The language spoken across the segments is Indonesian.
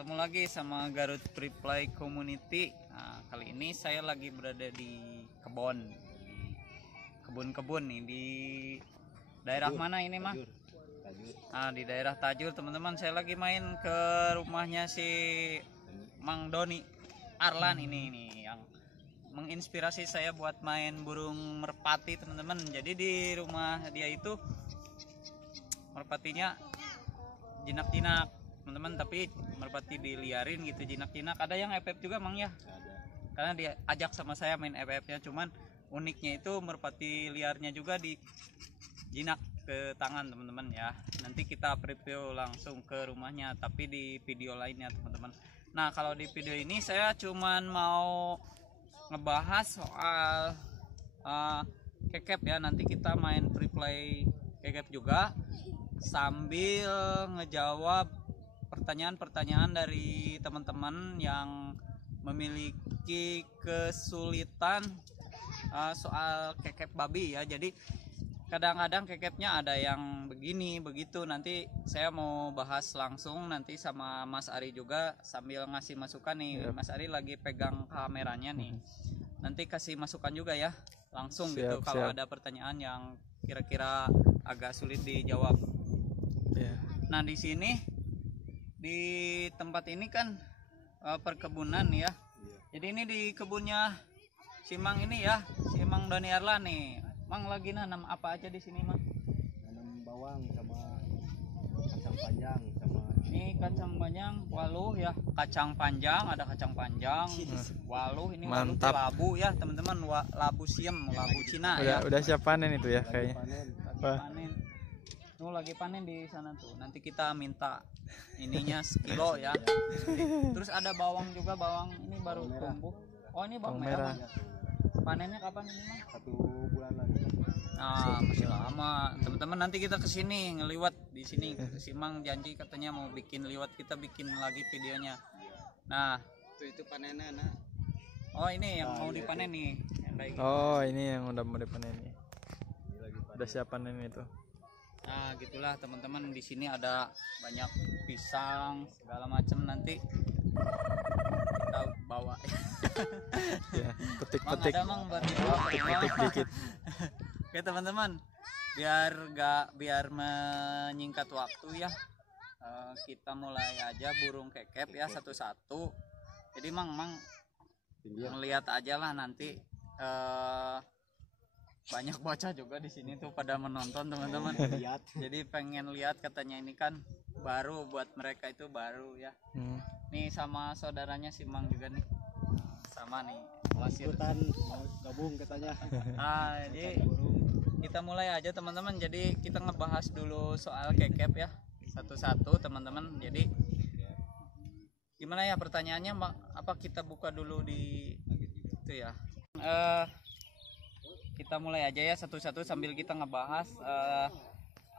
ketemu lagi sama Garut Reply Community. Nah, kali ini saya lagi berada di kebun nih di daerah mana ini mah? Di daerah Tajur teman-teman. Saya lagi main ke rumahnya si Mang Doni Arlan ini yang menginspirasi saya buat main burung merpati teman-teman. Jadi di rumah dia itu merpatinya jinak-jinak teman-teman, tapi merpati diliarin gitu jinak-jinak. Ada yang FF juga Mang ya? Karena dia ajak sama saya main FF-nya, cuman uniknya itu merpati liarnya juga di jinak ke tangan teman-teman ya. Nanti kita preview langsung ke rumahnya, tapi di video lainnya teman-teman. Nah, kalau di video ini saya cuman mau ngebahas soal kekep ya. Nanti kita main free play kekep juga sambil ngejawab pertanyaan-pertanyaan dari teman-teman yang memiliki kesulitan soal kekep babi ya. Jadi kadang-kadang kekepnya ada yang begini begitu. Nanti saya mau bahas langsung nanti sama Mas Ari juga sambil ngasih masukan nih. Mas Ari lagi pegang kameranya nih. Nanti kasih masukan juga ya langsung gitu kalau ada pertanyaan yang kira-kira agak sulit dijawab. Nah, di sini di tempat ini kan perkebunan ya. Jadi ini di kebunnya si Mang ini ya, si Mang Doni Arlan nih. Mang lagi nanam apa aja di sini, Mang? Nanam bawang sama kacang panjang sama ini kacang panjang, waluh ya. Kacang panjang, ada kacang panjang, waluh ini mantap. Waluh labu ya, teman-teman. Labu siem, labu Cina ya. Udah siap panen itu ya kayaknya. Panen. Tuh lagi panen di sana tuh. Nanti kita minta ininya sekilo ya. Terus ada bawang juga, bawang ini baru tumbuh. Oh, ini bawang merah. Panennya kapan ini Mang? 1 bulan lagi. Nah, masih lama teman-teman. Nanti kita kesini ngeliwat di sini. Si Mang janji katanya mau bikin liwat, kita bikin lagi videonya. Nah, Itu panennya nak. oh ini yang mau dipanen nih. Yang kayak gitu. Oh, ini yang udah mau dipanen nih. Udah siap panen itu. Nah, gitulah teman-teman. Di sini ada banyak pisang segala macam, nanti kita bawa. Ya, Mang petik-petik. ada Mang buat dibawa. Petik dikit. Oke teman-teman, biar menyingkat waktu ya, kita mulai aja burung kekep ya satu-satu. Jadi Mang ngelihat aja lah nanti. Banyak bocah juga di sini tuh pada menonton teman-teman. Jadi pengen lihat, katanya ini kan baru buat mereka, itu baru ya. Nih sama saudaranya si Mang juga nih. Sama nih. Ikutan mau gabung katanya. Jadi kita mulai aja teman-teman. Jadi kita ngebahas dulu soal kekep ya satu-satu teman-teman. Jadi gimana ya pertanyaannya, apa kita buka dulu di itu ya. Kita mulai aja ya satu-satu sambil kita ngebahas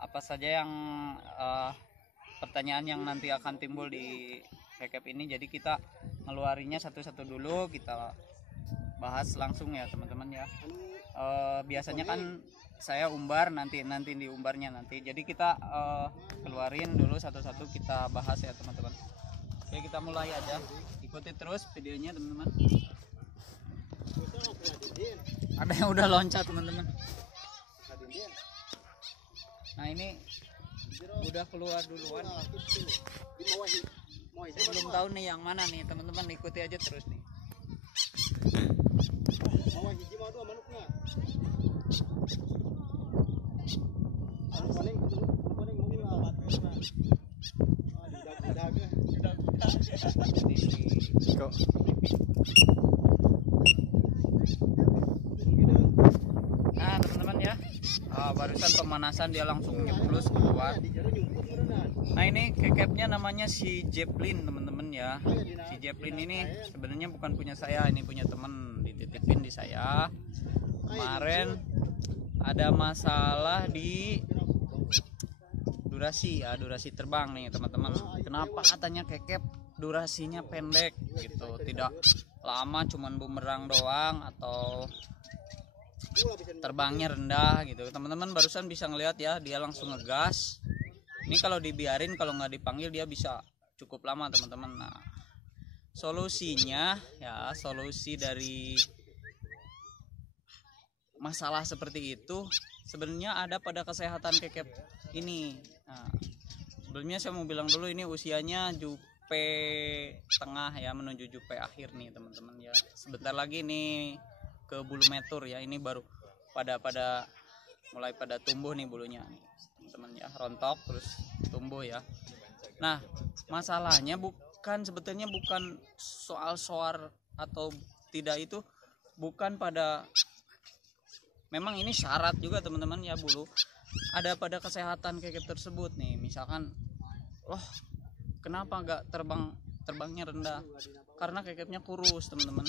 apa saja yang pertanyaan yang nanti akan timbul di kekep ini. Jadi kita ngeluarinya satu-satu dulu, kita bahas langsung ya teman-teman ya. Biasanya kan saya umbar, nanti di umbarnya nanti. Jadi kita keluarin dulu satu-satu, kita bahas ya teman-teman. Oke, kita mulai aja. Ikuti terus videonya teman-teman. Ada yang udah loncat teman-teman. Nah, ini udah keluar duluan. Saya belum tahu nih yang mana nih teman-teman, ikuti aja terus nih. Kok Nah teman-teman ya, barusan pemanasan dia langsung nyeplus keluar. Nah, ini kekepnya namanya si Jeplin teman-teman ya. Si Jeplin ini sebenarnya bukan punya saya, ini punya temen, dititipin di saya. Kemarin ada masalah di durasi ya, durasi terbang nih teman-teman. Kenapa katanya kekep durasinya pendek gitu, tidak lama, cuman bumerang doang atau terbangnya rendah gitu. Teman-teman barusan bisa ngelihat ya, dia langsung ngegas. Ini kalau dibiarin, kalau nggak dipanggil dia bisa cukup lama teman-teman. Nah, solusinya ya, solusi dari masalah seperti itu sebenarnya ada pada kesehatan kekep ini. Nah, sebelumnya saya mau bilang dulu, ini usianya jupe tengah ya, menuju jupe akhir nih teman-teman ya. Sebentar lagi nih ke bulu metur ya, ini baru pada mulai pada tumbuh nih bulunya nih teman-teman ya, rontok terus tumbuh ya. Nah, masalahnya sebetulnya bukan soal soar atau tidak, itu bukan pada, memang ini syarat juga teman-teman ya, bulu ada pada kesehatan kekep tersebut nih. Misalkan kenapa nggak terbangnya rendah, karena kekepnya kurus teman-teman.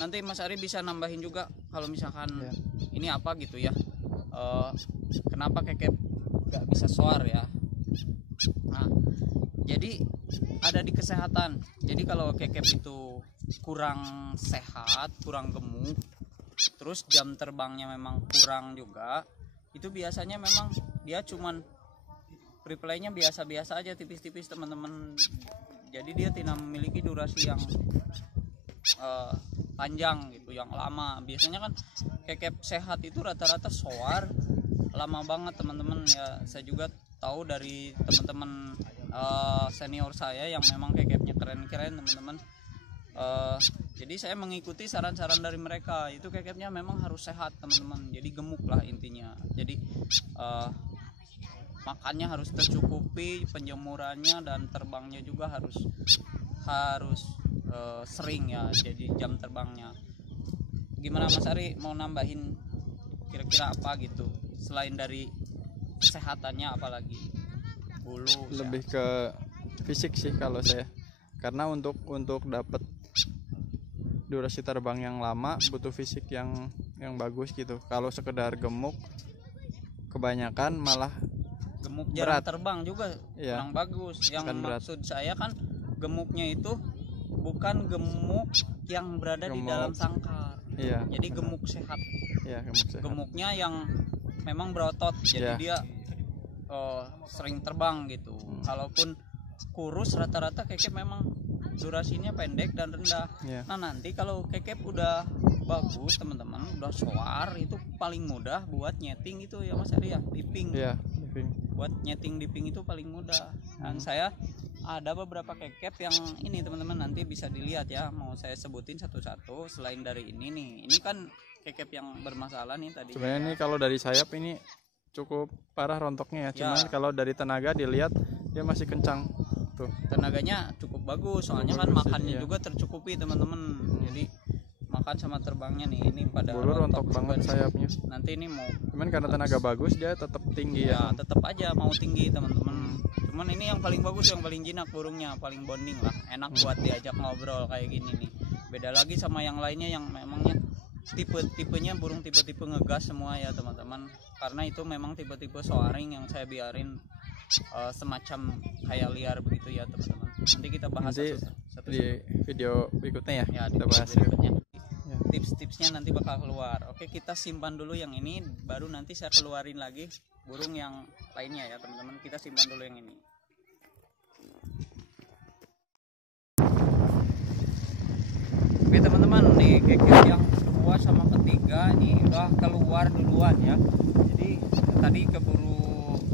Nanti Mas Ari bisa nambahin juga kalau misalkan ini apa gitu ya, kenapa kekep nggak bisa soar ya. Nah, jadi ada di kesehatan. Jadi kalau kekep itu kurang sehat, kurang gemuk, terus jam terbangnya memang kurang juga, itu biasanya memang dia cuman replaynya biasa-biasa aja, tipis-tipis teman-teman. Jadi dia tidak memiliki durasi yang panjang gitu, yang lama. Biasanya kan kekep sehat itu rata-rata soar lama banget teman-teman ya. Saya juga tahu dari teman-teman senior saya yang memang kekepnya keren-keren teman-teman. Jadi saya mengikuti saran-saran dari mereka, itu kekepnya memang harus sehat teman-teman, jadi gemuk lah intinya. Jadi makannya harus tercukupi, penjemurannya dan terbangnya juga harus sering ya, jadi jam terbangnya. Gimana Mas Ari, mau nambahin kira-kira apa gitu selain dari kesehatannya, apalagi bulu? Lebih ke fisik sih kalau saya, karena untuk dapat durasi terbang yang lama butuh fisik yang bagus gitu. Kalau sekedar gemuk kebanyakan malah gemuk jarang berat. Terbang juga kurang bagus. Yang maksud saya kan gemuknya itu bukan gemuk yang berada di dalam sangkar. Jadi gemuk sehat. Gemuk sehat. Gemuknya yang memang berotot, jadi dia sering terbang gitu. Kalaupun kurus, rata-rata kekep memang durasinya pendek dan rendah. Nah, nanti kalau kekep udah bagus teman-teman, udah soar, itu paling mudah buat nyeting itu ya Mas Ari ya, dipping. Buat nyeting dipping itu paling mudah. Dan saya ada beberapa kekep yang ini teman-teman, nanti bisa dilihat ya, mau saya sebutin satu-satu. Selain dari ini nih, ini kan kekep yang bermasalah nih tadi. Sebenarnya ini kalau dari sayap ini cukup parah rontoknya ya. Cuman kalau dari tenaga dilihat dia masih kencang tuh. Tenaganya cukup bagus, soalnya kan makannya juga tercukupi teman-teman. Jadi makan sama terbangnya nih, ini pada bulu rontok banget sayapnya. Nanti ini mau, cuman karena tenaga bagus dia tetap tinggi ya. Tetap aja mau tinggi teman-teman. Cuman ini yang paling bagus, yang paling jinak burungnya, paling bonding lah, enak buat diajak ngobrol kayak gini nih. Beda lagi sama yang lainnya yang memangnya tipenya burung tipe-tipe ngegas semua ya teman-teman. Karena itu memang tipe-tipe soaring yang saya biarin semacam kayak liar begitu ya teman-teman. Nanti kita bahas satu di video berikutnya ya, kita bahas berikutnya. Tips-tipsnya nanti bakal keluar. Oke, kita simpan dulu yang ini, baru nanti saya keluarin lagi burung yang lainnya ya teman-teman. Kita simpan dulu yang ini. Oke teman-teman, nih kekep yang kedua sama ketiga ini udah keluar duluan ya. Jadi tadi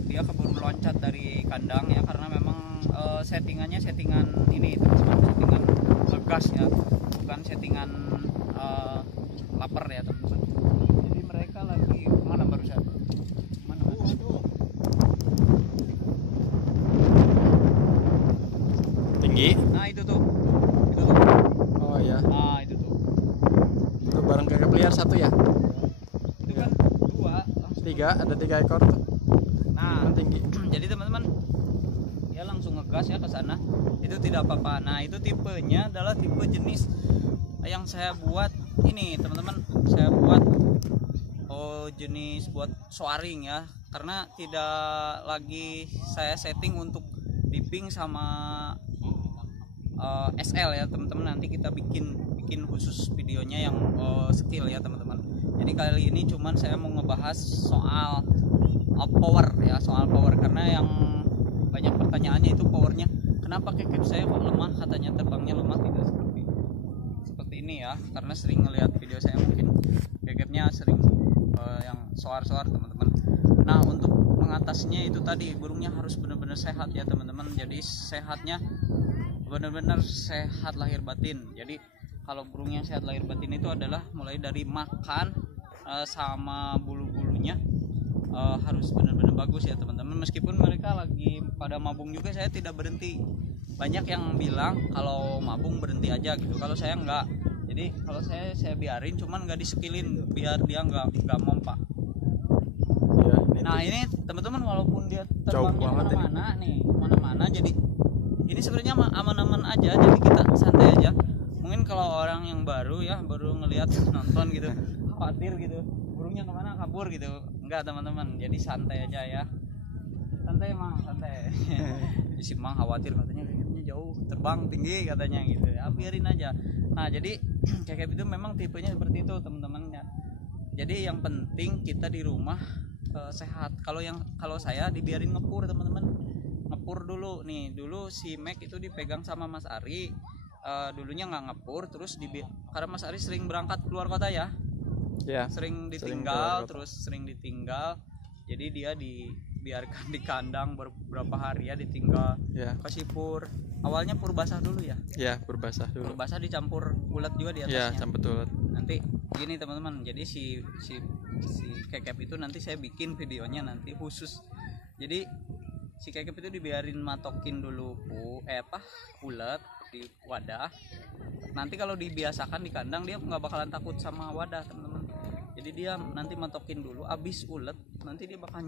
dia keburu loncat dari kandang ya, karena memang settingannya settingan ini teman-teman, settingan ngegas ya, bukan settingan lapar ya teman-teman. Jadi mereka lagi mana barusan? Mana? Tinggi. Nah itu tuh. Oh iya. Nah itu tuh. Itu bareng kekep liar satu ya? Itu kan dua. Ada 3 ekor tuh. Nah tinggi. Jadi teman-teman, dia langsung ngegas ya ke sana. Itu tidak apa-apa. Nah itu tipenya adalah tipe jenis yang saya buat ini teman-teman. Saya buat jenis buat soaring ya, karena tidak lagi saya setting untuk dipping sama SL ya teman-teman. Nanti kita bikin khusus videonya yang skill ya teman-teman. Jadi kali ini cuman saya mau ngebahas soal power ya, soal power, karena yang banyak pertanyaannya itu powernya kenapa kekep saya kok lemah, katanya terbangnya lemah, tidak seperti ini ya, karena sering ngelihat video saya mungkin kekepnya sering yang soar-soar teman-teman. Nah untuk mengatasinya itu tadi, burungnya harus benar-benar sehat ya teman-teman. Jadi sehatnya benar-benar sehat lahir batin. Jadi kalau burung yang sehat lahir batin itu adalah mulai dari makan sama bulu-bulunya harus benar-benar bagus ya teman-teman. Meskipun mereka lagi pada mabung juga, saya tidak berhenti. Banyak yang bilang kalau mabung berhenti aja gitu, kalau saya enggak. Jadi kalau saya biarin, cuman nggak disekilin biar dia nggak mompa. Ya, Nah ini teman-teman, walaupun dia terbangnya kemana-mana nih, kemana-mana, jadi ini sebenarnya aman-aman aja, jadi kita santai aja. Mungkin kalau orang yang baru ya, baru ngelihat nonton gitu, khawatir gitu, burungnya kemana, kabur gitu. Enggak teman-teman, jadi santai aja ya, santai emang santai. Si Mang khawatir, katanya kayaknya jauh, terbang tinggi katanya gitu ya, biarin aja. Nah jadi kekep itu memang tipenya seperti itu teman-teman ya. Jadi yang penting kita di rumah sehat. Kalau saya dibiarin ngepur teman-teman, ngepur dulu nih. Dulu si Mac itu dipegang sama Mas Ari, dulunya nggak ngepur, terus karena Mas Ari sering berangkat keluar kota ya, sering ditinggal, terus sering ditinggal, jadi dia dibiarkan di kandang beberapa hari ya, ditinggal, kasih pur. Awalnya pur basah dulu ya, pur basah dulu, pur basah dicampur ulet juga di atasnya, campur ulet. Nanti gini teman-teman, jadi si kekep itu nanti saya bikin videonya nanti khusus. Jadi si kekep itu dibiarin matokin dulu ulet di wadah. Nanti kalau dibiasakan di kandang, dia nggak bakalan takut sama wadah teman-teman. Jadi dia nanti matokin dulu, abis ulet nanti dia bakal